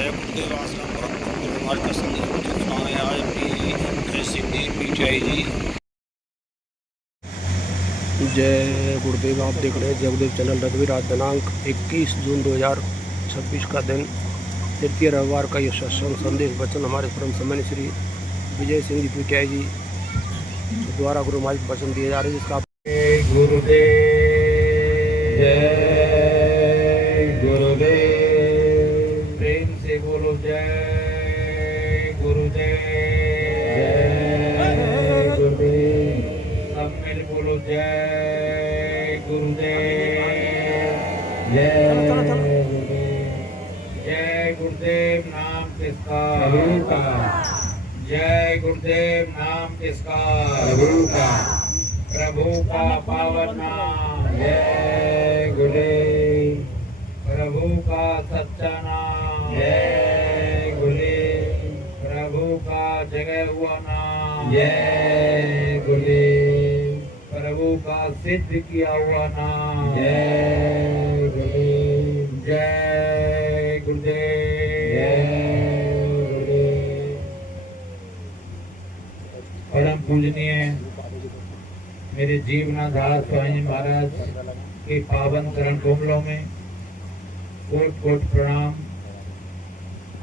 जय गुरुदेव आश्रम परम का संदेश मुझे सुनाने आए अपनी जय सिद्धि पीटीआई जी। जय गुरुदेव। आप देख रहे हैं जय गुरुदेव चैनल। रघुवीर। आज दिनांक 21 जून 2026 का दिन, तृतीय रविवार का यह सत्संग संदेश वचन हमारे परम सम्मानित श्री विजय सिंह जी पीटीआई जी द्वारा गुरु महाराज को वचन दिए जा रहे हैं, जिसका गुरुदेव जय गुरुदेव। प्रेम से बोलो जय गुरुदेव जय गुरुदेव। सब मिल बोलो जय गुरुदेव जय गुरुदेव। जय गुरुदेव नाम किसका? प्रभु का। जय गुरुदेव नाम किसका? प्रभु का। प्रभु का पावन नाम जय गुरुदेव। प्रभु का सच्चा नाम जय गुरुदेव। प्रभु का जगह हुआ नाम जय गुरुदेव। प्रभु का सिद्ध किया हुआ नाम जय गुरुदेव। जय गुरुदेव जय गुरुदेव। परम पूजनीय मेरे जीवनाधार स्वामी महाराज के पावन चरण कमलों में कोट कोट प्रणाम।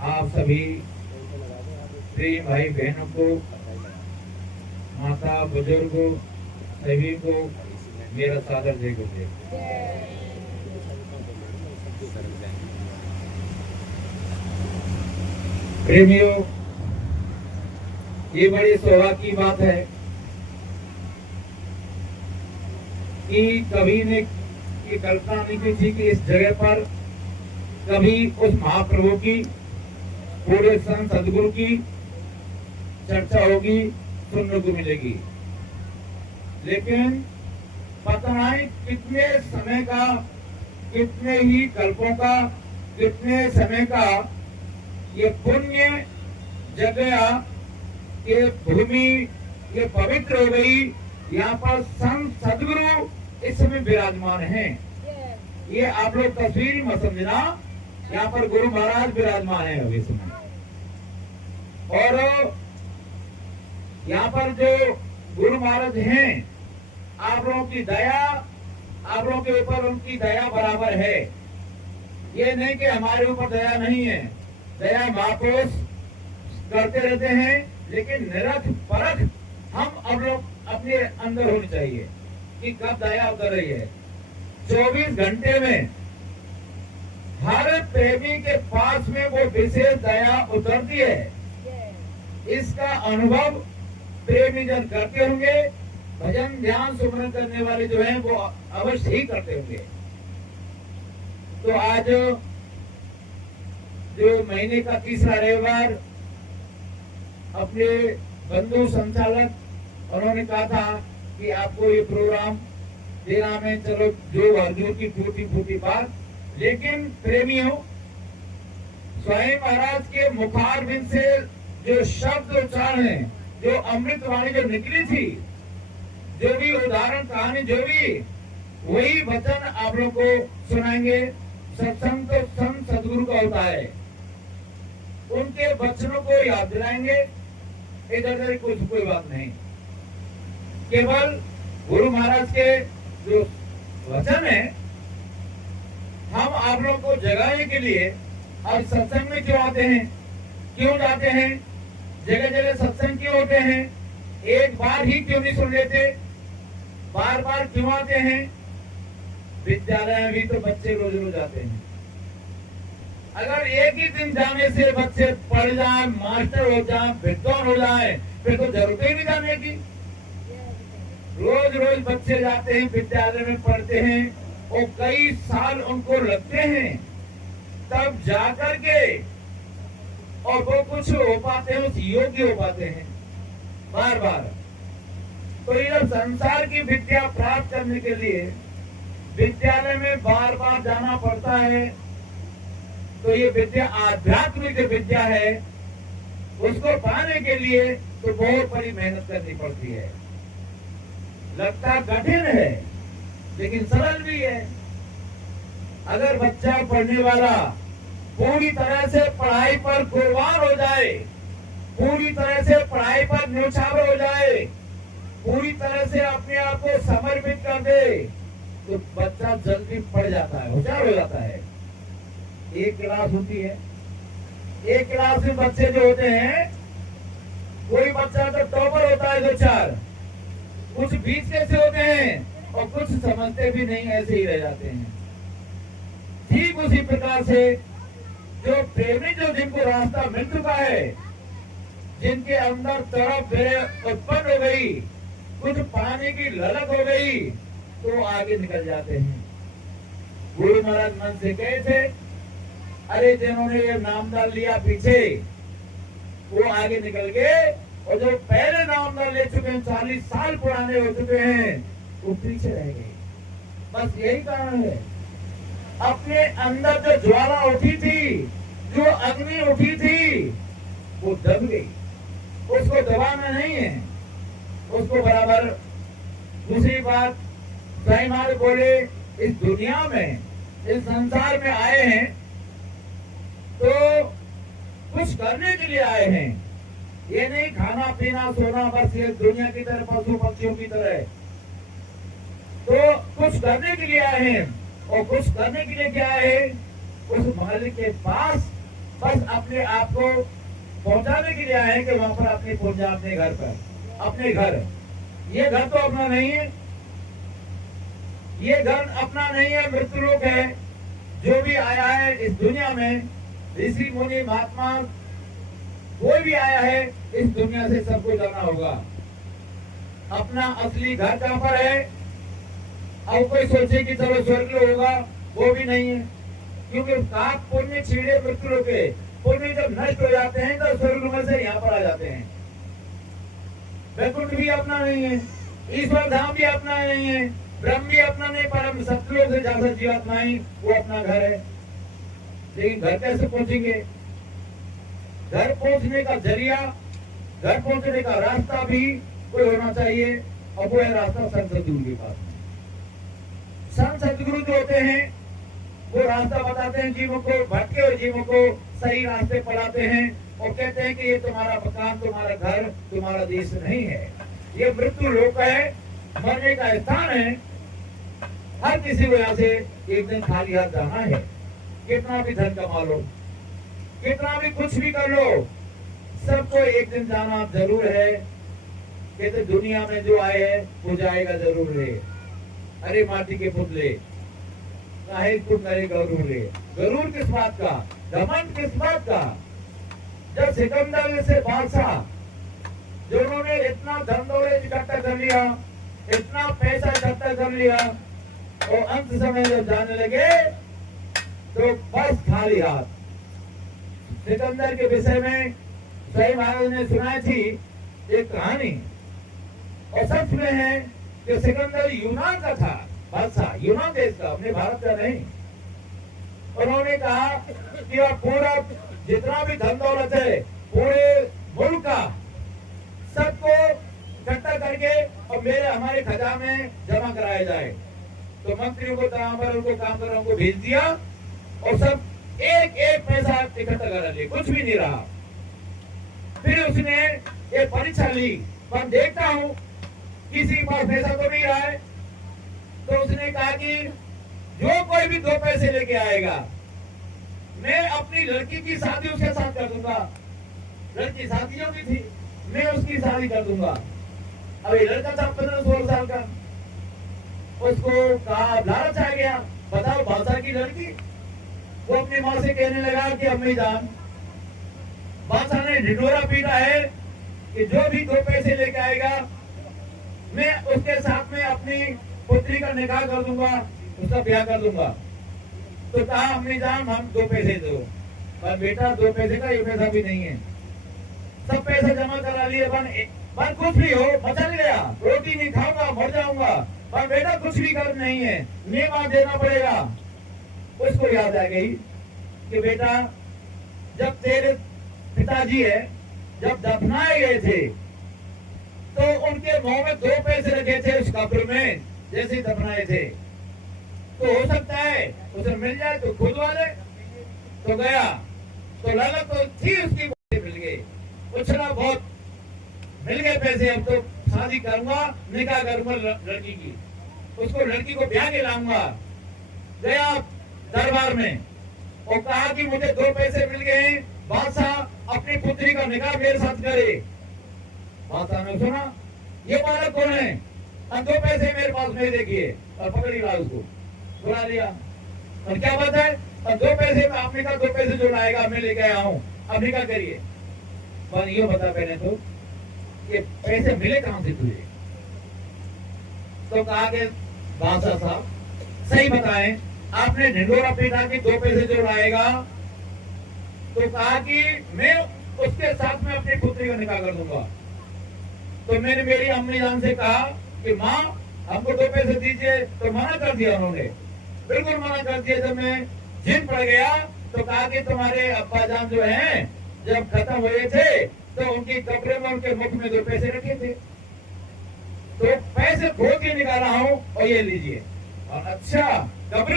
आप सभी प्रिय भाई बहनों को, माता बुजुर्गों सभी को मेरा सादर जय गुरुदेव। प्रेमियों, ये बड़ी सौभाग्य की बात है कि कभी ने ये कल्पना नहीं की थी कि इस जगह पर कभी उस महाप्रभु की, पूरे संत सदगुरु की चर्चा होगी, सुनने को मिलेगी। लेकिन पता नहीं कितने समय का, कितने ही कल्पों का, कितने समय का ये पुण्य जगह, ये भूमि ये पवित्र हो गई। यहाँ पर संत सदगुरु इस समय विराजमान हैं। ये आप लोग तस्वीर में समझना, यहाँ पर गुरु महाराज विराजमान है अभी समय। और यहाँ पर जो गुरु महाराज हैं, आप लोगों की दया, आप लोगों के ऊपर उनकी दया बराबर है। ये नहीं कि हमारे ऊपर दया नहीं है, दया महापुरुष करते रहते हैं, लेकिन निरख परख हम अब लोग अपने अंदर होनी चाहिए कि कब दया उतर रही है। 24 घंटे में हर प्रेमी के पास में वो विशेष दया उतरती है। इसका अनुभव प्रेमी जन करते होंगे, भजन ध्यान सुमरन करने वाले जो हैं वो अवश्य ही करते होंगे। तो आज जो महीने का तीसरा रविवार, अपने बंधु संचालक उन्होंने कहा था कि आपको ये प्रोग्राम देना में, चलो जो हजूर की टूटी फूटी बात। लेकिन प्रेमियों, स्वामी महाराज के मुखारबिंद से जो शब्द उच्चारण है, जो अमृतवाणी जो निकली थी, जो भी उदाहरण कहानी, जो भी वही वचन आप लोग को सुनाएंगे। सत्संग तो संत सदगुरु का होता है, उनके वचनों को याद दिलाएंगे। इधर उधर कुछ कोई बात नहीं, केवल गुरु महाराज के जो वचन है, हम आप लोगों को जगाने के लिए अब सत्संग में क्यों आते हैं, क्यों जाते हैं, जगह जगह सत्संग क्यों होते हैं, एक बार ही क्यों नहीं सुन लेते, बार बार क्यों आते हैं। विद्यालय में भी तो बच्चे रोज रोज आते हैं। अगर एक ही दिन जाने से बच्चे पढ़ जाए, मास्टर हो जाए, विद्वान हो जाए, फिर तो जरूरत ही नहीं जाने की। रोज रोज बच्चे जाते हैं, विद्यालय में पढ़ते हैं, और कई साल उनको लगते हैं, तब जाकर के और वो कुछ हो पाते हैं, उस योग्य हो पाते हैं बार बार। तो ये संसार की विद्या प्राप्त करने के लिए विद्यालय में बार बार जाना पड़ता है। तो ये विद्या आध्यात्मिक विद्या है, उसको पाने के लिए तो बहुत बड़ी मेहनत करनी पड़ती है। लगता कठिन है, लेकिन सरल भी है। अगर बच्चा पढ़ने वाला पूरी तरह से पढ़ाई पढ़ाई पर कुर्बान हो जाए, पूरी तरह से पढ़ाई पर न्यौछावर हो जाए, पूरी तरह से अपने आप को समर्पित कर दे, तो बच्चा जल्दी पढ़ जाता है, होशियार हो जाता है। एक क्लास होती है, एक क्लास में बच्चे जो होते हैं, कोई बच्चा तो टॉपर होता है, 2-4, कुछ बीच के से होते हैं और कुछ समझते भी नहीं, ऐसे ही रह जाते हैं। ठीक उसी प्रकार से जो प्रेमी, जो जिनको रास्ता मिल चुका है, जिनके अंदर तड़प उत्पन्न हो गई, कुछ पाने की ललक हो गई, तो आगे निकल जाते हैं। गुरु महाराज मन से कहे थे, अरे जिन्होंने ये नामदान लिया पीछे, वो आगे निकल गए, और जो पहले नामदान ले चुके हैं, 40 साल पुराने हो चुके हैं, वो पीछे रह गए। बस यही कारण है, अपने अंदर जो ज्वाला उठी थी, जो अग्नि उठी थी, वो दब गई। उसको दबाना नहीं है, उसको बराबर। दूसरी बात, साईं महाराज बोले, इस दुनिया में, इस संसार में आए हैं तो कुछ करने के लिए आए हैं, ये नहीं खाना पीना सोना, बस ये दुनिया की तरह पशु पक्षियों की तरह। तो कुछ करने के लिए आए हैं, और कुछ करने के लिए क्या है, उस मालिक के पास बस अपने आप को पहुंचाने के लिए आए हैं, कि वहां पर अपने पहुंचा, अपने घर पर, अपने घर। ये घर तो अपना नहीं है, ये घर अपना नहीं है, मृत्यु लोक है। जो भी आया है इस दुनिया में, ऋषि मुनि महात्मा, कोई भी आया है इस दुनिया से, सबको जाना होगा। अपना असली घर कहां पर है? अब कोई सोचे कि चलो स्वर्ग होगा, वो भी नहीं है, क्योंकि पाप पुण्य छीड़े मृत्यु के, पुण्य जब नष्ट हो जाते हैं तो स्वर्ग में से यहाँ पर आ जाते हैं। वैकुंठ भी अपना नहीं है, ईश्वर धाम भी अपना नहीं है, ब्रह्म भी अपना नहीं, परम सत्यों से ज्यादा जीवात्माएं, वो अपना घर है। लेकिन घर कैसे पहुंचेंगे? घर पहुंचने का जरिया, घर पहुंचने का रास्ता भी कोई होना चाहिए, और वो है रास्ता संत सदगुरु के पास। संत सदगुरु जो होते हैं, वो रास्ता बताते हैं जीवों को, भटके हुए जीवों को सही रास्ते पढ़ाते हैं, और कहते हैं कि ये तुम्हारा मकान, तुम्हारा घर, तुम्हारा देश नहीं है, ये मृत्यु लोक है, मरने का स्थान है। हर किसी को यहाँ से एक दिन खाली हाथ जाना है। कितना भी धन कमा लो, कितना भी कुछ भी कर लो, सबको एक दिन जाना जरूर है। कहते दुनिया में जो आए है वो जाएगा जरूर है। अरे माटी के पुतले, काहे तुम करे गरूर रे? गरूर किस बात का, घमंड किस बात का? जब सिकंदर से बादशाह, जो उन्होंने इतना धन दौलत इकट्ठा कर लिया, इतना पैसा इकट्ठा कर लिया, और अंत समय जब जाने लगे तो बस खाली हाथ। सिकंदर के विषय में साईं महाराज ने सुनाई थी एक कहानी, और सच में है कि सिकंदर यूनान का था बादशाह, यूनान देश का, अपने भारत का नहीं। उन्होंने कहा कि अब पूरा जितना भी धन दौलत है पूरे मुल्क का, सबको इकट्ठा करके और मेरे हमारे खजाने में जमा कराया जाए। तो मंत्रियों को, उनको काम कर रहा को भेज दिया, और सब एक एक पैसा इकट्ठा करा लिए, कुछ भी नहीं रहा। फिर उसने एक परीक्षा ली, पर देखता हूं किसी के पास पैसा तो नहीं रहा है। तो उसने कहा कि जो कोई भी 2 पैसे लेके आएगा, मैं अपनी लड़की की शादी उसके साथ कर दूंगा। लड़की शादियों की थी, मैं उसकी शादी कर दूंगा। अब ये लड़का था 15-16 साल का, उसको कहा, लालच आ गया, बताओ बादशाह की लड़की। वो अपनी माँ से कहने लगा कि अम्मी जान, बादशाह ने ढिढोरा पीटा है कि जो भी 2 पैसे लेके आएगा, मैं उसके साथ में अपनी पुत्री का निकाह कर दूंगा, उसका ब्याह कर दूंगा। तो कहा, अम्मी जान हम 2 पैसे दो। पर बेटा 2 पैसे का 1 पैसा भी नहीं है, सब पैसे जमा करा लिए, पर कुछ भी हो, बचा नहीं गया, रोटी नहीं खाऊंगा, मर जाऊंगा, पर बेटा कुछ भी कर नहीं है, नियमा देना पड़ेगा। उसको याद आ गई कि बेटा, जब तेरे पिताजी है, जब दफनाए गए थे, तो उनके मुंह में 2 पैसे रखे थे उस कब्र में, जैसे दफनाए थे। तो हो सकता है उसे मिल जाए तो खुद वाले। तो गया, तो ललक तो थी उसकी, पैसे मिल गए, उछला बहुत, मिल गए पैसे, अब तो शादी करूंगा, निकाह करूंगा लड़की की, उसको लड़की को ब्याह के लाऊंगा। गया दरबार में और कहा कि मुझे 2 पैसे मिल गए, बादशाह अपनी पुत्री का निकाह मेरे साथ करे। बादशाह ने सुना ये बालक कौन है, 2 पैसे मेरे पास नहीं, देखिए, और पकड़ लिया उसको, बुला लिया, और क्या बात है, 2 पैसे में आपने कहा 2 पैसे जो लाएगा मैं लेके आया हूँ, अब निकाह करिए। पर ये बता पहले तो ये पैसे मिले कहां से तुझे? तो कहा कि बादशाह साहब सही बताएं, आपने ढिंडोरा पीटा कि 2 पैसे जो लाएगा, तो कहा कि मैं उसके साथ में अपनी पुत्री का निकाह कर दूंगा। तो मैंने मेरी अम्मी जान से कहा कि माँ हमको 2 पैसे दीजिए, तो मना कर दिया उन्होंने, बिल्कुल मना कर दिया। जब मैं जिद पड़ गया तो कहा कि तुम्हारे अब्बा जान जो हैं जब खत्म हुए थे तो उनकी कब्र में उनके मुख में 2 पैसे रखे थे, तो पैसे खोद के निकाला हूं और ये लीजिए। और अच्छा कब्र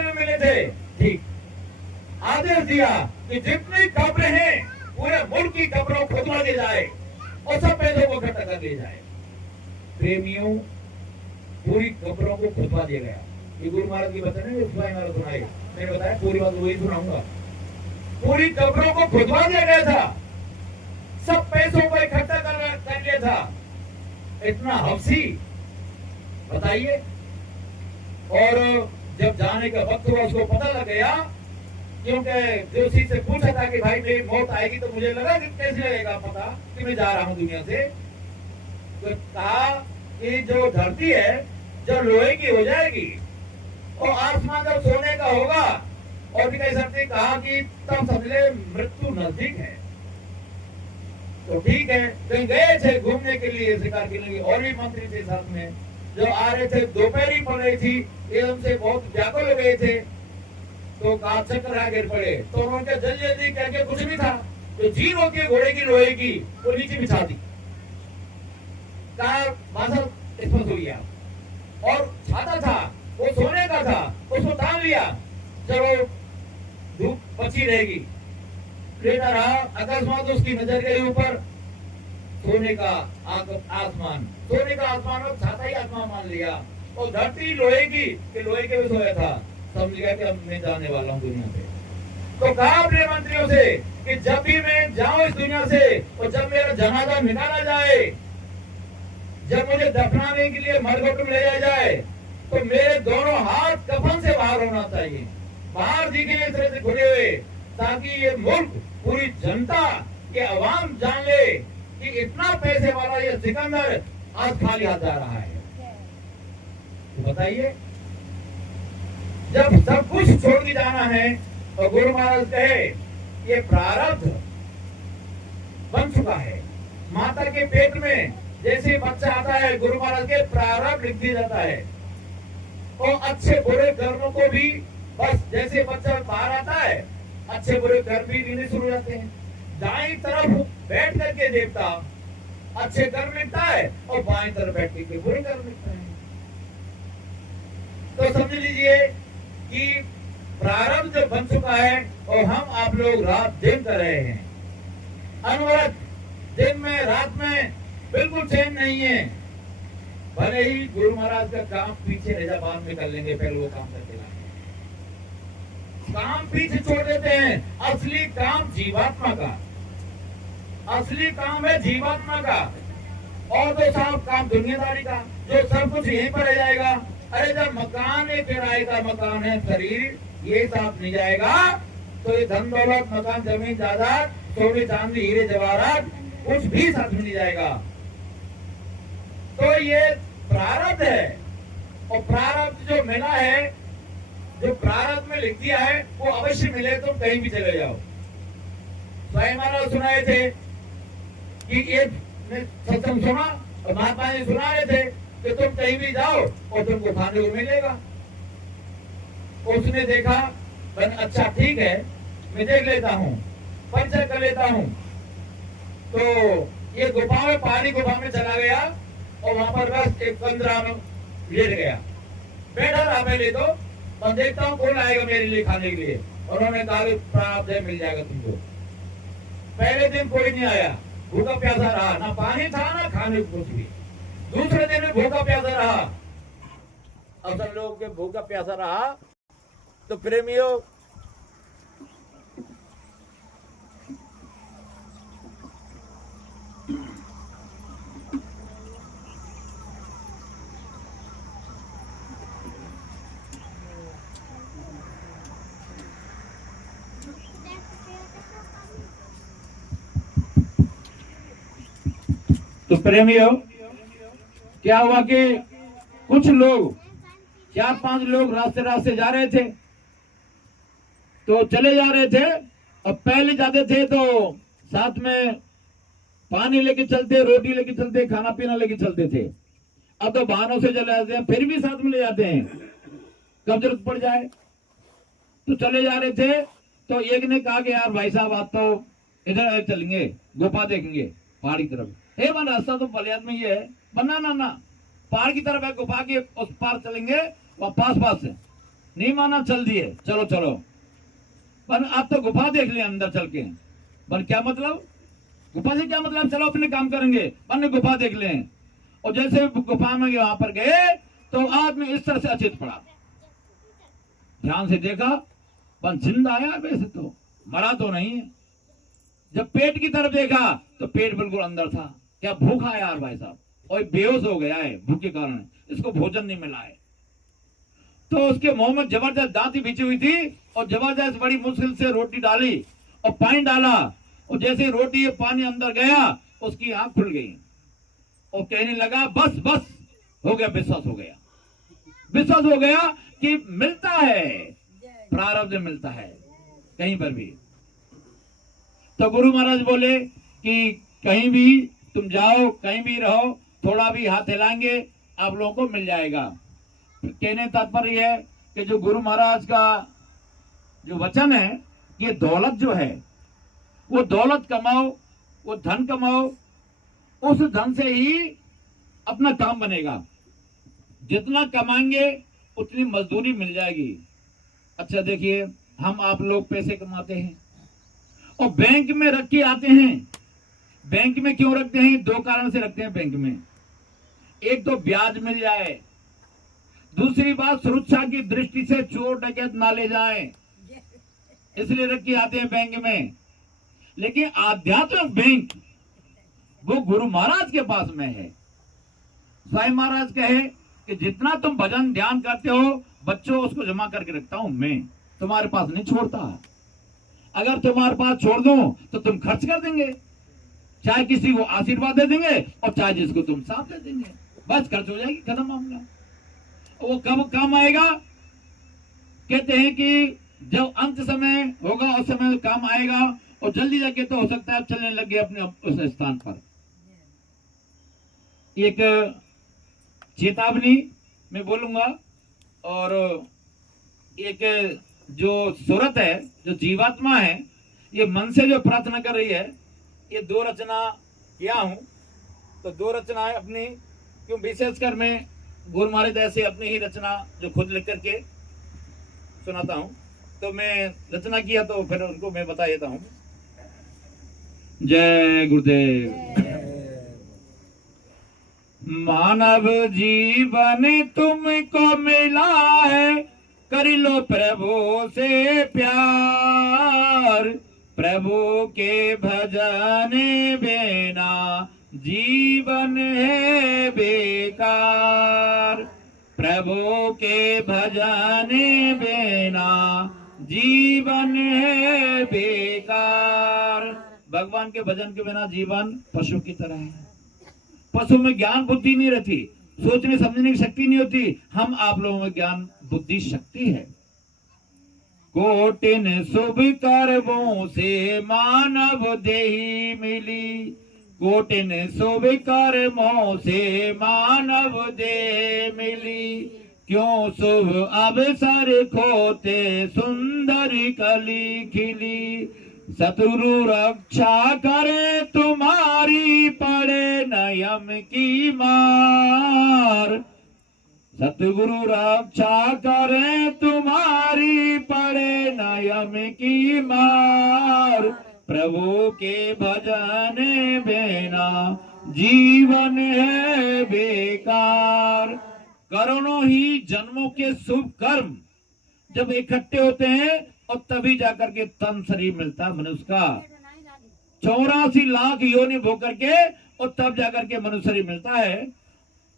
में मिले थे, ठीक, आदेश दिया कि जितनी कब्र हैं पूरे मुल्क की कब्रों को खुदवा दी जाए और सब पैसों को इकट्ठा कर लिया जाए। प्रेमियों, पूरी कब्रों को खुदवा दिया गया। ये गुरु महाराज की बात नहीं, सुनाई, मैंने बताया पूरी बात वही सुनाऊंगा। पूरी कब्रों को खुदवा दिया गया था, सब पैसों को इकट्ठा कर लिया था। इतना हफ्सी, बताइए। और जब जाने का वक्त हुआ उसको पता लग गया, क्योंकि जोशी से पूछा था कि भाई मेरी मौत आएगी, तो मुझे लगा कि कैसे लगेगा पता कि मैं जा रहा हूं दुनिया से। तो कहा कि जो धरती है जो लोहे की हो जाएगी और आसमान जब सोने का होगा, और भी कई सकते, कहा कि तब समझ ले मृत्यु नजदीक है। तो ठीक है, कहीं गए थे घूमने के लिए, शिकार के लिए, और भी मंत्री थे साथ में, जो आ रहे थे, दोपहर ही पड़ रही थी, एकदम से बहुत व्याकुल हो गए थे, तो कहा चक्कर आ गिर पड़े। तो उन्होंने जल्दी कह के कुछ नहीं था, जो जीन होती है घोड़े की लोहे की, वो नीचे बिछा दी। कहा मासा स्पर्श हो गया, और छाता था वो सोने का था, उसको तान लिया, चलो धूप बची रहेगी। लेटा रहा, अकस्मात उसकी नजर गई ऊपर, सोने का आसमान, सोने का आसमान और छाता ही आसमान मान लिया, और धरती लोहे की, कि लोहे के भी सोया था, समझ गया कि अब मैं जाने वाला हूँ दुनिया से। तो कहा अपने मंत्रियों से कि जब भी मैं जाऊं इस दुनिया से, और जब मेरा जनाजा निकाला जाए, जब मुझे दफनाने के लिए मरघट में ले जाया जाए, तो मेरे दोनों हाथ कफन से बाहर होना चाहिए, बाहर दिखे इस तरह से खुले हुए, ताकि ये मुल्क, पूरी जनता, ये अवाम जान ले कि इतना पैसे वाला ये सिकंदर आज खाली हाथ जा रहा है। तो बताइए, जब सब कुछ छोड़ के जाना है, और गुरु महाराज कहे ये प्रारब्ध बन चुका है। माता के पेट में जैसे बच्चा आता है, गुरु महाराज के प्रारब्ध लिख दिया जाता है, और अच्छे बुरे कर्मों को भी बस जैसे बच्चा बाहर आता है, अच्छे बुरे कर्म भी गिनने शुरू हो जाते हैं। दाईं तरफ बैठ करके देवता अच्छे कर्म लिखता है, और बाईं तरफ बैठ के बुरे कर्म लिखता है। तो समझ लीजिए कि प्रारब्ध जो बन चुका है, और हम आप लोग रात दिन कर रहे हैं, अनवरत, दिन में रात में बिल्कुल चैन नहीं है। भले ही गुरु महाराज का काम पीछे रह जा, बाद में कर लेंगे, पहले वो काम करके लाएंगे, काम पीछे छोड़ देते हैं। असली काम जीवात्मा का, असली काम है जीवात्मा का, और तो सब काम दुनियादारी का, जो सब कुछ यहीं पर रह जाएगा। अरे जब मकान है, किराए का मकान है, शरीर ये साथ नहीं जाएगा, तो ये धन दौलत, मकान, जमीन जायदाद, सोने चांदी, हीरे जवाहरात, कुछ भी साथ में नहीं जाएगा। तो ये प्रारब्ध है, और प्रारब्ध जो मिला है, जो प्रारब्ध में लिख दिया है, वो अवश्य मिले, तुम कहीं भी चले जाओ। स्वयं महाराज सुनाए थे कि एक सत्संग सुना, और महात्मा जी सुना रहे थे कि तुम कहीं भी जाओ और तुमको खाने को मिलेगा। उसने देखा, अच्छा ठीक है, मैं देख लेता हूँ, परिचय कर लेता हूँ। तो ये गुफा में, पहाड़ी गुफा में चला गया, और वहां पर बस एक पंद्रह में लेट गया, बैठा रहा पहले तो, और देखता हूँ कौन आएगा मेरे लिए खाने के लिए। उन्होंने कहा कि प्राप्त है, मिल जाएगा तुमको। पहले दिन कोई नहीं आया, भूखा प्यासा रहा, ना पानी था ना खाने को कुछ भी। दूसरे दिन भी भूखा प्यासा रहा। अब सब लोग के भूखा प्यासा रहा तो प्रेमियों, क्या हुआ कि कुछ लोग, 4-5 लोग रास्ते रास्ते जा रहे थे, तो चले जा रहे थे। अब पहले जाते थे तो साथ में पानी लेके चलते, रोटी लेके चलते, खाना पीना लेके चलते थे। अब तो वाहनों से चले जाते हैं, फिर भी साथ में ले जाते हैं, कब जरूरत पड़ जाए। तो चले जा रहे थे तो एक ने कहा कि यार भाई साहब, आप तो इधर चलेंगे, गुफा देखेंगे पहाड़ की तरफ। हे मन, रास्ता तो पलियाद में ही है। बना ना पहाड़ की तरफ है, गुफा के उस पार चलेंगे, वहां पास से। नहीं माना, चल दिए, चलो चलो। पर आप तो गुफा देख लिया अंदर चल के। पर क्या मतलब, गुफा से क्या मतलब, चलो अपने काम करेंगे, पर गुफा देख ले। और जैसे गुफा में वहां पर गए तो आदमी इस तरह से अचेत पड़ा। ध्यान से देखा, पर जिंदा आया, वैसे तो मरा तो नहीं है। जब पेट की तरफ देखा तो पेट बिल्कुल अंदर था। क्या भूखा है यार भाई साहब, और बेहोश हो गया है भूख के कारण, इसको भोजन नहीं मिला है। तो उसके मुंह में जबरदस्त दांती बिछी हुई थी और जबरदस्त बड़ी मुश्किल से रोटी डाली और पानी डाला, और जैसे रोटी और पानी अंदर गया उसकी आंख खुल गई और कहने लगा, बस बस हो गया, विश्वास हो गया कि मिलता है, प्रारब्ध मिलता है कहीं पर भी। तो गुरु महाराज बोले कि कहीं भी तुम जाओ, कहीं भी रहो, थोड़ा भी हाथ हिलाएंगे आप लोगों को मिल जाएगा। कहने तात्पर्य है कि जो गुरु महाराज का जो वचन है, ये दौलत जो है, वो दौलत कमाओ, वो धन कमाओ, उस धन से ही अपना काम बनेगा। जितना कमाएंगे उतनी मजदूरी मिल जाएगी। अच्छा देखिए, हम आप लोग पैसे कमाते हैं और बैंक में रख के आते हैं। बैंक में क्यों रखते हैं? 2 कारण से रखते हैं बैंक में। एक तो ब्याज मिल जाए, दूसरी बात सुरक्षा की दृष्टि से चोर डकैत ना ले जाए, इसलिए रख के आते हैं बैंक में। लेकिन आध्यात्मिक बैंक वो गुरु महाराज के पास में है। स्वामी महाराज कहे कि जितना तुम भजन ध्यान करते हो बच्चों, उसको जमा करके रखता हूं मैं, तुम्हारे पास नहीं छोड़ता। अगर तुम्हारे पास छोड़ दूं तो तुम खर्च कर देंगे, चाहे किसी को आशीर्वाद दे देंगे और चाहे जिसको तुम साथ दे देंगे, बस खर्च हो जाएगी, खत्म मामला। वो कब काम आएगा? कहते हैं कि जब अंत समय होगा उस समय काम आएगा, और जल्दी जाके तो हो सकता है चलने लगे अपने उस स्थान पर। एक चेतावनी मैं बोलूंगा, और एक जो सूरत है, जो जीवात्मा है, ये मन से जो प्रार्थना कर रही है, ये 2 रचना किया हूं। तो 2 रचनाएं अपनी, क्यों विशेषकर मैं गुरु महाराज ऐसे अपनी ही रचना जो खुद लिख करके सुनाता हूं। तो मैं रचना किया तो फिर उनको मैं बता देता हूं। जय गुरुदेव। मानव जीवन तुमको मिला है, कर लो प्रभु से प्यार। प्रभु के भजन बिना जीवन है बेकार। प्रभु के भजन बिना जीवन है बेकार। भगवान के भजन के बिना जीवन पशु की तरह है। पशु में ज्ञान बुद्धि नहीं रहती, सोचने समझने की शक्ति नहीं होती। हम आप लोगों में ज्ञान बुद्धि शक्ति है। कोटिन शुभ कर्मों से मानव देही मिली। कोटिन शुभ कर्मों से मानव देह मिली। क्यों शुभ अवसर खोते सुंदर कली खिली। शत्रु रक्षा करे तुम्हारी, पड़े नयम की मार। सतगुरु रक्षा करे तुम्हारी, पड़े न यम की मार। प्रभु के भजन बिना जीवन है बेकार। करोड़ों ही जन्मों के शुभ कर्म जब इकट्ठे होते हैं और तभी जाकर के तन शरीर मिलता है मनुष्य का। 84 लाख योनि भोग करके और तब जाकर के मनुष्य शरीर मिलता है।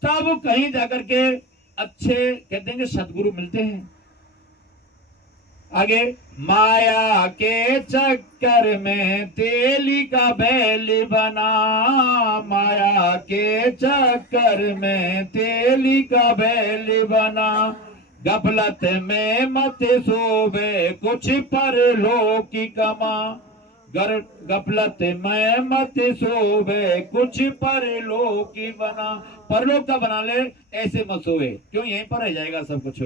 तब कहीं जाकर के अच्छे कहते हैं कि सदगुरु मिलते हैं। आगे, माया के चक्कर में तेली का बैल बना, माया के चक्कर में तेली का बैल बना। गफलत में मत सोवे कुछ परलोकी कमा, गफलत में मत सोवे कुछ परलोकी बना। परलोक का बना ले, ऐसे मत सोवे, क्यों यहीं पर रह जाएगा सब कुछ।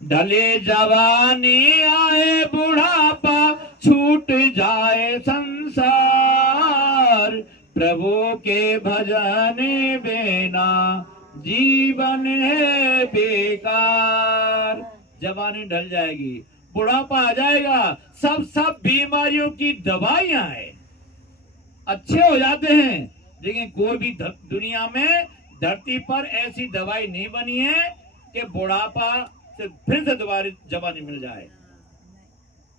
ढले जवानी आए बुढ़ापा, छूट जाए संसार। प्रभु के भजन बिना जीवन है बेकार। जवानी ढल जाएगी, बुढ़ापा आ जाएगा, सब बीमारियों की दवाइयां हैं, अच्छे हो जाते हैं। लेकिन कोई भी दुनिया में धरती पर ऐसी दवाई नहीं बनी है कि बुढ़ापा से फिर से दोबारा जवानी मिल जाए।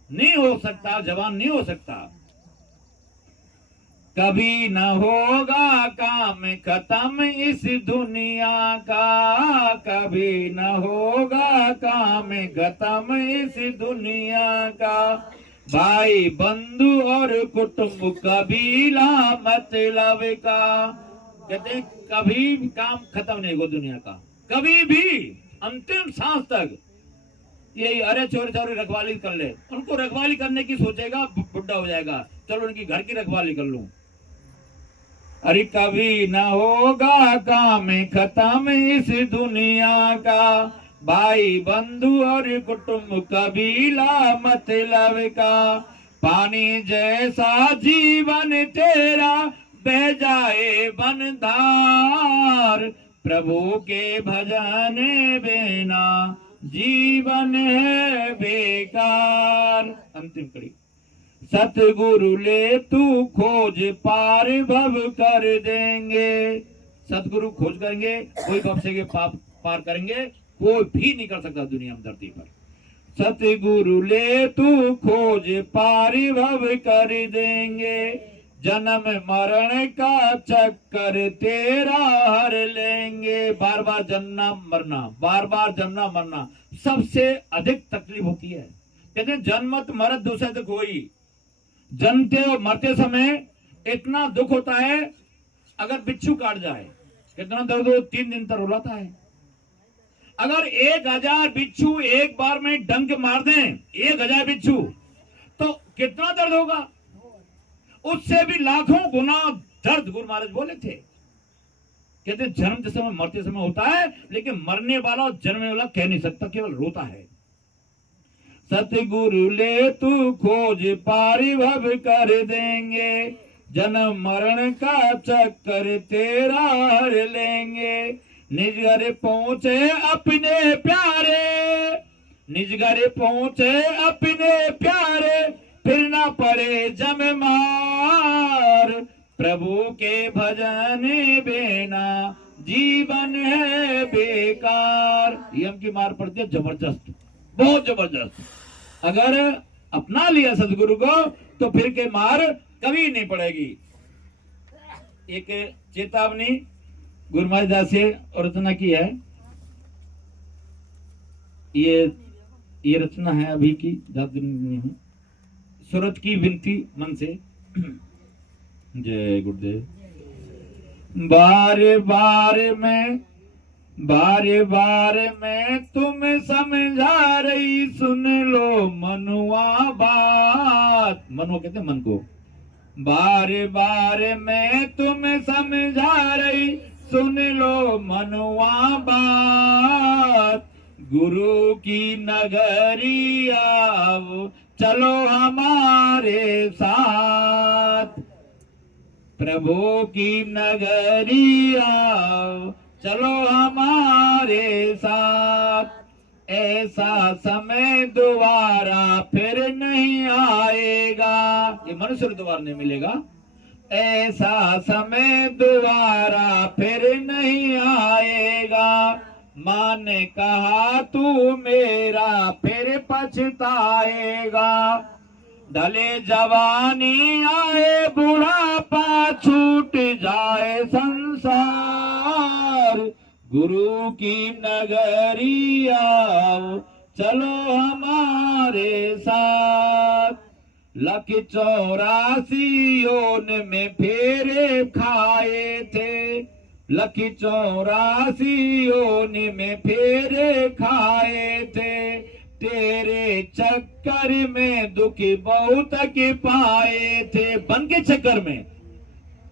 नहीं हो सकता, जवान नहीं हो सकता। कभी न होगा काम खत्म इस दुनिया का, कभी न होगा काम खत्म इस दुनिया का। भाई बंधु और कुटुंब कबीला मतलब का, कहते हैं कभी भी काम खत्म नहीं होगा दुनिया का, कभी भी अंतिम सांस तक। यही अरे चोरी चोरी रखवाली कर ले, उनको रखवाली करने की सोचेगा बुढ़ा हो जाएगा, चलो उनकी घर की रखवाली कर लूं। अरे कभी न होगा काम खत्म इस दुनिया का, भाई बंधु और कुटुंब कबीला मतलब का। पानी जैसा जीवन तेरा बह जाए बनधार, प्रभु के भजन बिना जीवन है बेकार। अंतिम कड़ी, सतगुरु ले तू खोज पार भव कर देंगे। सतगुरु खोज करेंगे, कोई भव से पार करेंगे, कोई भी नहीं कर सकता दुनिया में, धरती पर। सतगुरु ले तू खोज पार भव कर देंगे, जन्म मरण का चक्कर तेरा हर लेंगे। बार बार जन्मना मरना, बार बार जन्मना मरना सबसे अधिक तकलीफ होती है। कहते हैं जन्मत मरत दूसरे तक कोई, जन्मते और मरते समय इतना दुख होता है, अगर बिच्छू काट जाए कितना दर्द हो, 3 दिन तक रुलाता है। अगर 1000 बिच्छू एक बार में डंक मार दें, 1000 बिच्छू, तो कितना दर्द होगा, उससे भी लाखों गुना दर्द गुरु महाराज बोले थे। कहते जन्मते समय मरते समय होता है, लेकिन मरने वाला और जन्मने वाला कह नहीं सकता, केवल रोता है। सतगुरु ले तू खोज पारी भव कर देंगे, जन्म मरण का चक्कर तेरा हर लेंगे। निज घर पहुंचे अपने प्यारे, निज घर पहुंचे अपने प्यारे, फिर ना पड़े जम मार। प्रभु के भजन बिना जीवन है बेकार। यम की मार पड़ती है जबरदस्त, बहुत जबरदस्त। अगर अपना लिया सदगुरु को तो फिर के मार कभी नहीं पड़ेगी। एक चेतावनी गुरु महाराज से रचना की है, ये रचना है अभी की, ज्यादा दिन नहीं है। सूरज की विनती मन से। जय गुरुदेव। बार बार में तुम समझा रही, सुन लो मनुआ बात। मनुआ कहते हैं मन को। बार बार में तुम समझा रही, सुन लो मनुआ बात। गुरु की नगरी आओ, चलो हमारे साथ। प्रभु की नगरी आओ, चलो हमारे साथ, ऐसा समय दोबारा फिर नहीं आएगा। ये मनुष्य को दोबारा नहीं मिलेगा। ऐसा समय दोबारा फिर नहीं आएगा। माँ ने कहा तू मेरा फिर पछताएगा। ढले जवानी आए बुढ़ापा छूट जाए संसार, गुरु की नगरी आओ चलो हमारे साथ। लख 84 योन में फेरे खाए थे, लख 84 योन में फेरे खाए थे। तेरे चक्कर में दुखी बहुत के पाए थे। मन के चक्कर में,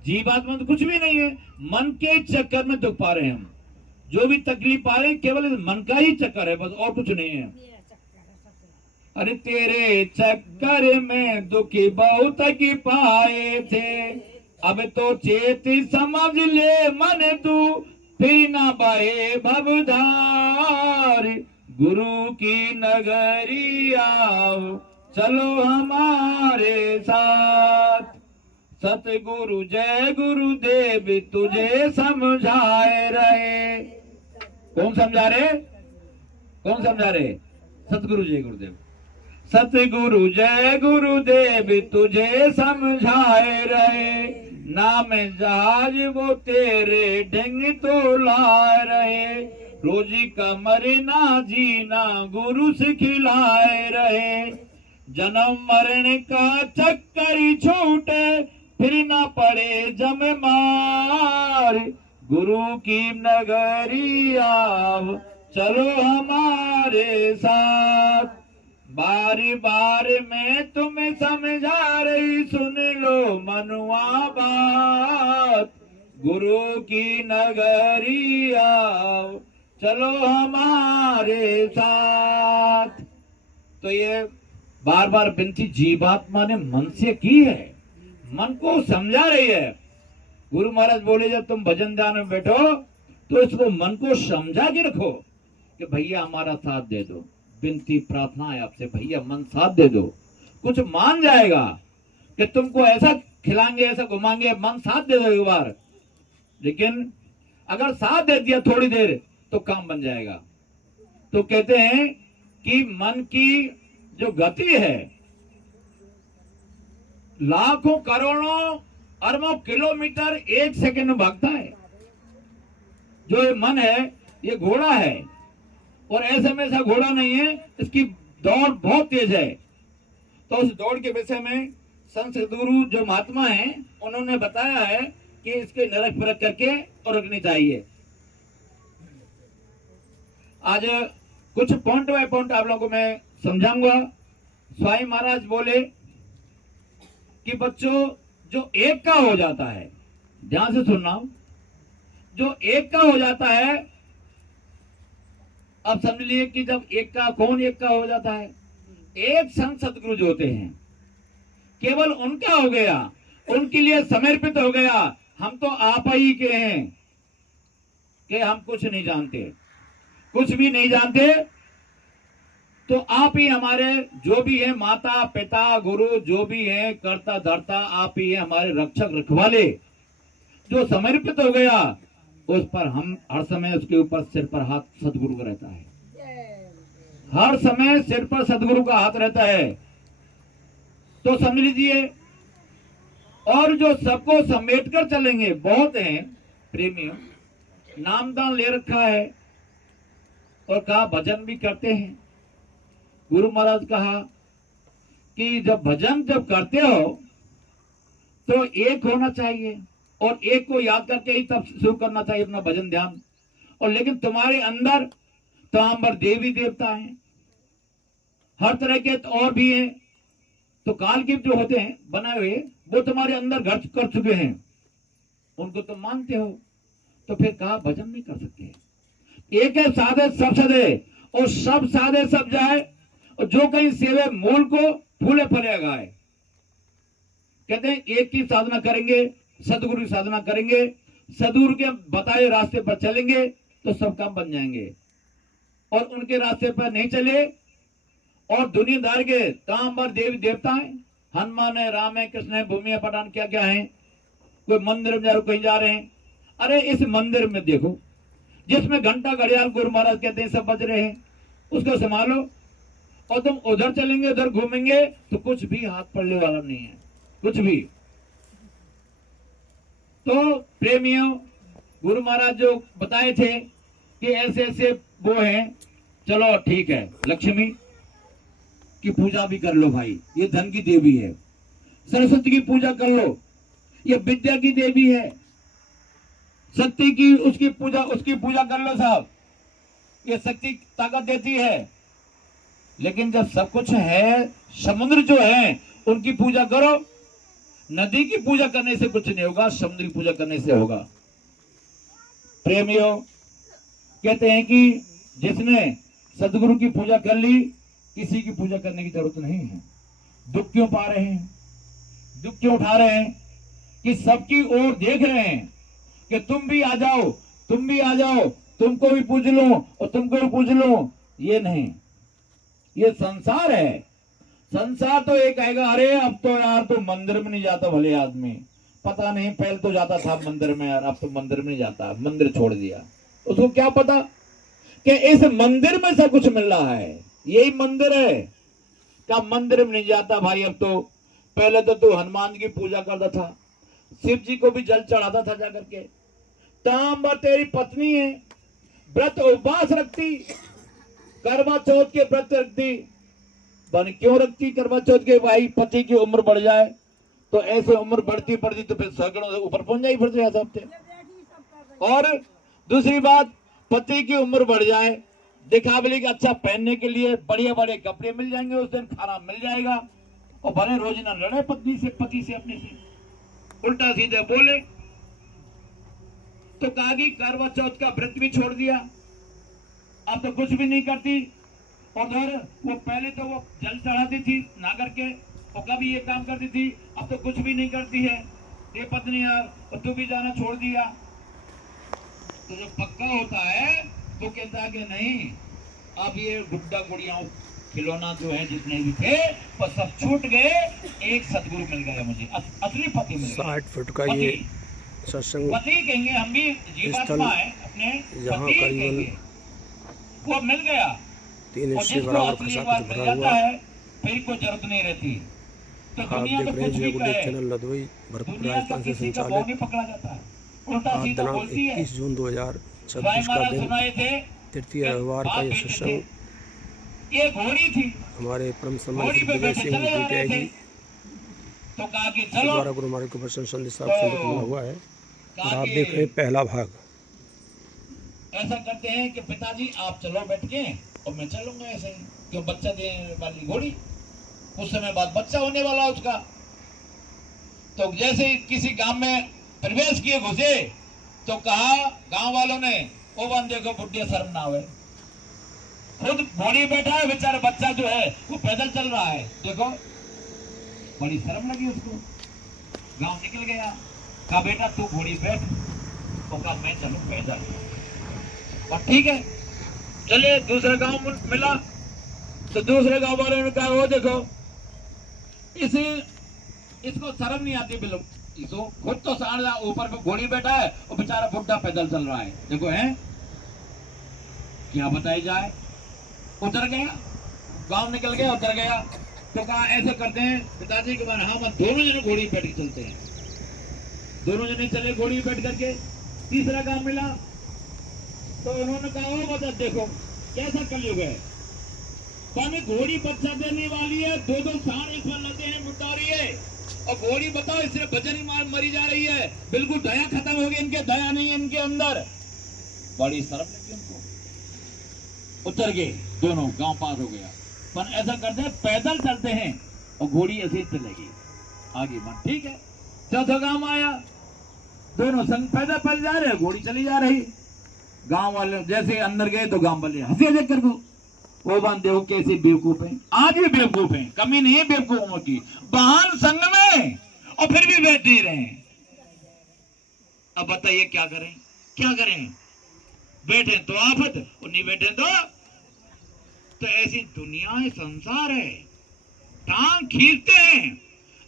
जीवात्मा तो कुछ भी नहीं है, मन के चक्कर में दुख पा रहे हैं हम। जो भी तकलीफ पा रहे हैं केवल मन का ही चक्कर है, बस और कुछ नहीं है। अरे तेरे चक्कर में दुखी बहुत की पाए थे। अब तो चेत समझ ले मन तू, फिर ना बहे भवधार, गुरु की नगरी आओ चलो हमारे साथ। सतगुरु जय गुरुदेव तुझे समझाए रहे। कौन समझा रहे? कौन समझा रहे? सतगुरु जय गुरुदेव। सतगुरु जय गुरुदेव तुझे समझाए रहे। नाम जहाज वो तेरे ढंग तो ला रहे। रोजी का मरना जीना गुरु सिखलाए रहे। जन्म मरण का चक्कर छूटे, फिर ना पड़े जम मार, गुरु की नगरी आओ चलो हमारे साथ। बारी बार में तुम्हें समझा रही, सुन लो मनुआ बात, गुरु की नगरी आओ चलो हमारे साथ। तो ये बार बार विनती जीवात्मा ने मन से की है, मन को समझा रही है। गुरु महाराज बोले जब तुम भजन ध्यान में बैठो तो इसको मन को समझा के रखो कि भैया हमारा साथ दे दो। विनती प्रार्थना है आपसे, भैया मन साथ दे दो। कुछ मान जाएगा कि तुमको ऐसा खिलाएंगे ऐसा घुमाएंगे, मन साथ दे दो एक बार। लेकिन अगर साथ दे दिया थोड़ी देर तो काम बन जाएगा। तो कहते हैं कि मन की जो गति है लाखों करोड़ों अरबों किलोमीटर एक सेकंड में भागता है। जो ये मन है ये घोड़ा है, और ऐसे में ऐसा घोड़ा नहीं है, इसकी दौड़ बहुत तेज है। तो उस दौड़ के विषय में संत सद्गुरु जो महात्मा हैं उन्होंने बताया है कि इसके नरक परख करके और रखनी चाहिए। आज कुछ पॉइंट बाय पॉइंट आप लोगों को मैं समझाऊंगा। स्वामी महाराज बोले कि बच्चों जो एक का हो जाता है, ध्यान से सुनना, जो एक का हो जाता है, अब समझ लिए कि जब एक का, कौन एक का हो जाता है? एक संत सतगुरु जो होते हैं केवल उनका हो गया, उनके लिए समर्पित हो गया। हम तो आप ही के हैं कि हम कुछ नहीं जानते, कुछ भी नहीं जानते, तो आप ही हमारे जो भी है माता पिता गुरु जो भी है कर्ता धर्ता आप ही है, हमारे रक्षक रखवाले। जो समर्पित हो गया उस पर हम हर समय उसके ऊपर सिर पर हाथ सदगुरु का रहता है, हर समय सिर पर सदगुरु का हाथ रहता है। तो समझ लीजिए। और जो सबको समेट कर चलेंगे, बहुत हैं प्रेमियों, नामदान ले रखा है और कहा भजन भी करते हैं। गुरु महाराज कहा कि जब भजन जब करते हो तो एक होना चाहिए और एक को याद करके ही तब शुरू करना चाहिए अपना भजन ध्यान। और लेकिन तुम्हारे अंदर तमाम देवी देवता हैं, हर तरह के और भी हैं, तो काल के जो होते हैं बनाए हुए वो तुम्हारे अंदर घर कर चुके हैं, उनको तुम मानते हो, तो फिर कहा भजन नहीं कर सकते। एक है साधे सब सदे, और सब साधे सब जाए, और जो कहीं सेवे मूल को फूले फले गाए। कहते हैं एक की साधना करेंगे, सदगुरु की साधना करेंगे, सदगुरु के बताए रास्ते पर चलेंगे तो सब काम बन जाएंगे, और उनके रास्ते पर नहीं चले और दुनियादार के काम पर देवी देवता है, हनुमान है, राम है, कृष्ण है, भूमि है, पठान क्या क्या है, कोई मंदिर में जा रहे, कहीं जा रहे हैं। अरे इस मंदिर में देखो जिसमें घंटा घड़ियाल गुरु महाराज कहते हैं सब बज रहे हैं, उसको संभालो। और तुम उधर चलेंगे उधर घूमेंगे तो कुछ भी हाथ पड़ने वाला नहीं है, कुछ भी। तो प्रेमियों, गुरु महाराज जो बताए थे कि ऐसे ऐसे वो हैं, चलो ठीक है, लक्ष्मी की पूजा भी कर लो भाई, ये धन की देवी है। सरस्वती की पूजा कर लो, ये विद्या की देवी है। शक्ति की उसकी पूजा कर लो साहब, ये शक्ति ताकत देती है। लेकिन जब सब कुछ है, समुद्र जो है उनकी पूजा करो। नदी की पूजा करने से कुछ नहीं होगा, समुद्र की पूजा करने से होगा। प्रेमियों, कहते हैं कि जिसने सदगुरु की पूजा कर ली, किसी की पूजा करने की जरूरत नहीं है। दुख क्यों पा रहे हैं, दुख क्यों उठा रहे हैं कि सबकी ओर देख रहे हैं कि तुम भी आ जाओ, तुम भी आ जाओ, तुमको भी पूज लो और तुमको भी पूज लो। ये नहीं, ये संसार है। संसार तो एक कहेगा, अरे अब तो यार तो मंदिर में नहीं जाता भले आदमी, पता नहीं पहले तो जाता था मंदिर में यार, अब तो मंदिर में नहीं जाता, मंदिर छोड़ दिया। उसको क्या पता कि इस मंदिर में सब कुछ मिल रहा है, यही मंदिर है। क्या मंदिर में नहीं जाता भाई? अब तो पहले तो तू हनुमान की पूजा करता था, शिव जी को भी जल चढ़ाता था जाकर के। तांबर तेरी पत्नी है, व्रत उपवास रखती, करवा चौथ के व्रत रखती। बन क्यों रखती करवा चौथ के? भाई पति की उम्र बढ़ जाए तो ऐसे उम्र बढ़ती बढ़ती तो फिर सैकड़ों से ऊपर पहुंच जाए, फिर से सब थे। और दूसरी बात, पति की उम्र बढ़ जाए, दिखावली का अच्छा पहनने के लिए बढ़िया बड़े कपड़े मिल जाएंगे, उस दिन खाना मिल जाएगा, और भले रोज न लड़े पत्नी से, पति से, अपने से उल्टा सीधे बोले। तो कहा कि करवा चौथ का व्रत भी छोड़ दिया, अब तो कुछ भी नहीं करती। और वो पहले तो वो जल चढ़ाती थी ना करके, और कभी ये काम करती थी, अब तो कुछ भी नहीं करती है। ये पत्नी यार, और तू भी जाना छोड़ दिया। तो जो पक्का होता है तो कहता है कि नहीं, अब ये गुड्डा गुड़ियाओं खिलौना जो है जितने भी थे वो सब छूट गए, एक सदगुरु मिल गया मुझे, असली पति मिल गया। 60 फुट का ये सत्संग पति कहेंगे, हम भी जीवात्मा है, अपने यहाँ पति कहेंगे, वो मिल गया। 3 इंच बराबर खसा कुछ भरा हुआ है। फिर कोई जरूरत नहीं रहती। तो आप दुनिया में देख रहे हैं कुछ भी जय गुरुदेव कहे, चैनल लदवई भरतपुर दुनिया का राजस्थान से किसी का संचालित। भाव नहीं पकड़ा जाता है, उल्टा आज सीधा दिनांक बोलती है। 21 जून 2026 स्वामी का महाराज दिन, सुनाए थे, तृतीय रविवार का ये सत्संग ये घोड़ी थी, हमारे परम सम्मानित घोड़ी पे विजय बैठे सिंह चले जा रहे जी थे। तो कहा कि चलो, द्वारा गुरु महाराज के प्रसन्न संदेश साहब तो संदेश मिला हुआ है। और कहा आप कि देख रहे हैं पहला भाग। ऐसा करते हैं कि पिताजी आप चलो बैठ के, और मैं चलूंगा ऐसे ही, क्यों बच्चा देने वाली घोड़ी, कुछ समय बाद बच्चा होने वाला उसका। तो जैसे ही किसी गांव में प्रवेश किए, घुसे, तो कहा गांव वालों ने, ओ बंदे को बुढ़िया शर्म ना आवे, खुद घोड़ी बैठा है बेचारा, बच्चा जो है वो पैदल चल रहा है, देखो बड़ी शर्म लगी उसको। गांव निकल गया, कहा बेटा तू घोड़ी बैठ, तो कहा मैं चलूं पैदल। और ठीक है, चले दूसरे गांव मिला, तो दूसरे गांव वाले ने कहा वो देखो इसको शर्म नहीं आती, बिल्कुल इसको खुद तो साढ़ा ऊपर पे घोड़ी बैठा है और बेचारा बुढ़ा पैदल चल रहा है, देखो है क्या बताई जाए। उतर गया, गांव निकल गया, उतर गया। तो कहा ऐसे करते हैं पिताजी के बाद, हाँ मत, दोनों जने घोड़ी बैठ के चलते हैं। दोनों जने चले घोड़ी बैठ करके। तीसरा गांव मिला, तो उन्होंने कहा ओ बता देखो कैसा कलयुग है, पानी घोड़ी बच्चा देने वाली है, 2-2 साढ़ इस पर लगे हैं, मुटारी है, और घोड़ी बताओ इससे भजन ही मरी जा रही है, बिल्कुल दया खत्म हो गई इनके, दया नहीं है इनके अंदर। बड़ी शर्म लगी उनको, उतर गए दोनों, गांव पार हो गया। पर ऐसा करते हैं पैदल चलते हैं और घोड़ी ऐसे चलेगी आगे मन, ठीक है। चौथा गांव आया, दोनों संग पैदल पैदल जा रहे, घोड़ी चली जा रही। गांव वाले जैसे अंदर गए तो गांव वाले हंसी हंसी कर दो, वो बांध देखो कैसे बेवकूफ है, आज भी बेवकूफ है, कमी नहीं है बेवकूफों की, वाहन संग में और फिर भी बैठ नहीं रहे। अब बताइए क्या करें, क्या करें? बैठे तो आफत और नहीं बैठे तो ऐसी दुनिया है, संसार है। टांग खींचते हैं,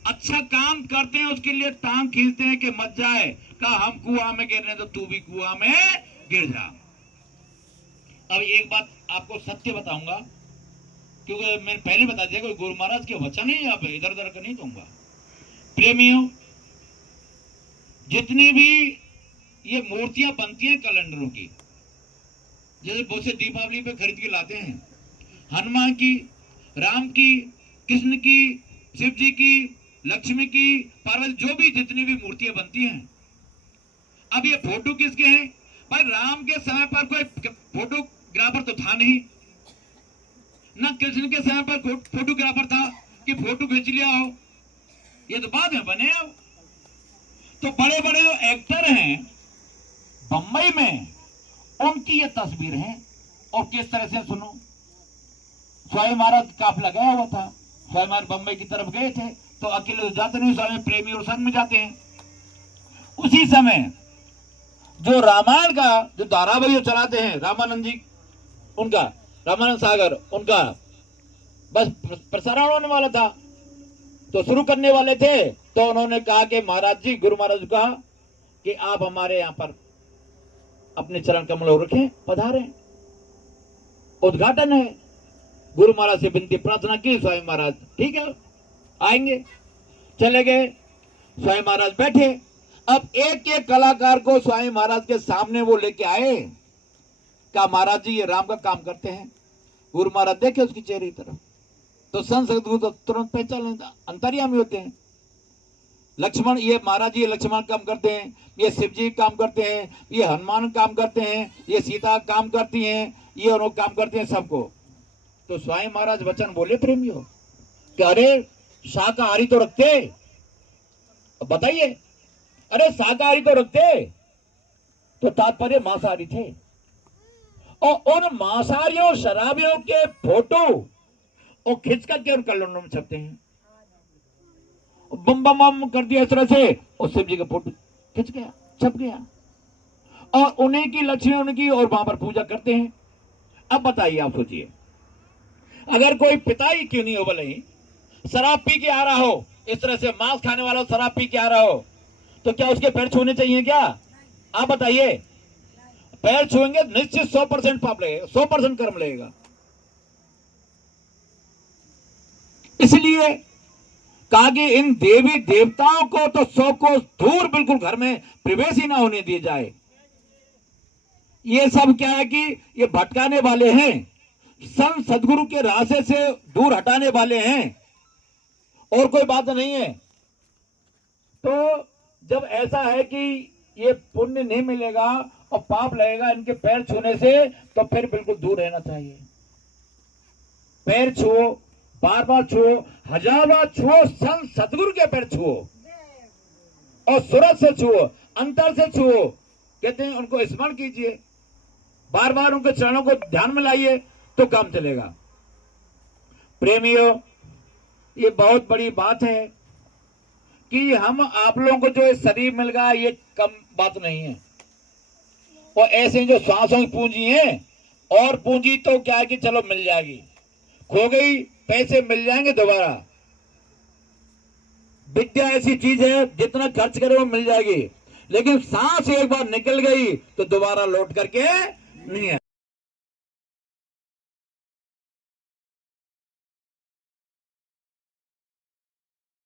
अच्छा काम करते हैं उसके लिए टांग खींचते हैं कि मत जाए, कहा हम कुआं में गिर रहे तो तू भी कुआं में गिर जा। अब एक बात आपको सत्य बताऊंगा, क्योंकि मैंने पहले बता दिया कोई गुरु महाराज के वचन ही आप इधर उधर का नहीं दूंगा। प्रेमियों, जितनी भी ये मूर्तियां बनती हैं कैलेंडरों की, जैसे बहुत से दीपावली पे खरीद के लाते हैं, हनुमान की, राम की, कृष्ण की, शिव जी की, लक्ष्मी की, पार्वती, जो भी जितनी भी मूर्तियां बनती हैं, अब ये फोटो किसके हैं? भाई राम के समय पर कोई फोटोग्राफर तो था नहीं, न कृष्ण के समय पर फोटोग्राफर था कि फोटो खींच लिया हो, ये तो बाद में बने। अब तो बड़े बड़े जो एक्टर हैं बम्बई में, उनकी ये तस्वीर है। और किस तरह से, सुनो, स्वामी महाराज काफिला गया हुआ था, स्वामी महाराज बम्बई की तरफ गए थे, तो अकेले तो जाते नहीं, स्वामी प्रेमी और संग में जाते हैं। उसी समय जो रामायण का जो धारावाहिक चलाते हैं, रामानंद जी, उनका रामानंद सागर, उनका बस प्रसारण होने वाला था, तो शुरू करने वाले थे, तो उन्होंने कहा कि महाराज जी, गुरु महाराज को कहा कि आप हमारे यहाँ पर अपने चरण कमलों रखें, पधारें, उद्घाटन है। गुरु महाराज से विनती प्रार्थना की, स्वामी महाराज ठीक है आएंगे, चले गए। स्वामी महाराज बैठे, अब एक एक कलाकार को स्वामी महाराज के सामने वो लेके आए, कहा महाराज जी ये राम का काम करते हैं। गुरु महाराज देखे उसकी चेहरे की तरफ, तो संत सदगुरु तो तुरंत पहचान लेता, अंतर्यामी होते हैं। लक्ष्मण, ये महाराज जी लक्ष्मण काम करते हैं, ये शिव जी काम करते हैं, ये हनुमान काम करते हैं, ये सीता काम करती हैं, ये और काम करते हैं सबको। तो स्वामी महाराज वचन बोले प्रेमियों कि अरे शाकाहारी तो रखते, बताइए, अरे शाकाहारी तो रखते, तो तात्पर्य मांसाहारी थे। और उन मांसाहारियों शराबियों के फोटो और खिंच करके उन कैलेंडरों में छपते हैं, बम बम बम कर दिया इस तरह से, और शिव जी का फोटो खिंच गया, छप गया, और उन्हीं की लक्ष्मी उनकी, और वहां पर पूजा करते हैं। अब बताइए, आप सोचिए, अगर कोई पिता ही क्यों नहीं हो, भले ही शराब पी के आ रहा हो, इस तरह से मांस खाने वाला शराब पी के आ रहा हो, तो क्या उसके पैर छूने चाहिए क्या? आप बताइए, पैर छुएंगे निश्चित 100% पाप लगेगा, 100% कर्म लगेगा। इसलिए कहा कि इन देवी देवताओं को तो 100 को दूर बिल्कुल घर में प्रवेश ही ना होने दिए जाए। ये सब क्या है कि ये भटकाने वाले हैं, संत सदगुरु के रास्ते से दूर हटाने वाले हैं, और कोई बात नहीं है। तो जब ऐसा है कि ये पुण्य नहीं मिलेगा और पाप लगेगा इनके पैर छूने से, तो फिर बिल्कुल दूर रहना चाहिए। पैर छुओ, बार बार छुओ, हजार बार छुओ, संत सतगुरु के पैर छुओ, और सूरत से छुओ, अंतर से छुओ, कहते हैं उनको स्मरण कीजिए, बार बार उनके चरणों को ध्यान में लाइए, तो काम चलेगा। प्रेमियों, ये बहुत बड़ी बात है कि हम आप लोगों को जो शरीर मिल गया, ये कम बात नहीं है। और ऐसे जो सांसों की पूंजी है, और पूंजी तो क्या है कि चलो मिल जाएगी, खो गई, पैसे मिल जाएंगे दोबारा। विद्या ऐसी चीज है, जितना खर्च करे वो मिल जाएगी, लेकिन सांस एक बार निकल गई तो दोबारा लौट करके नहीं है।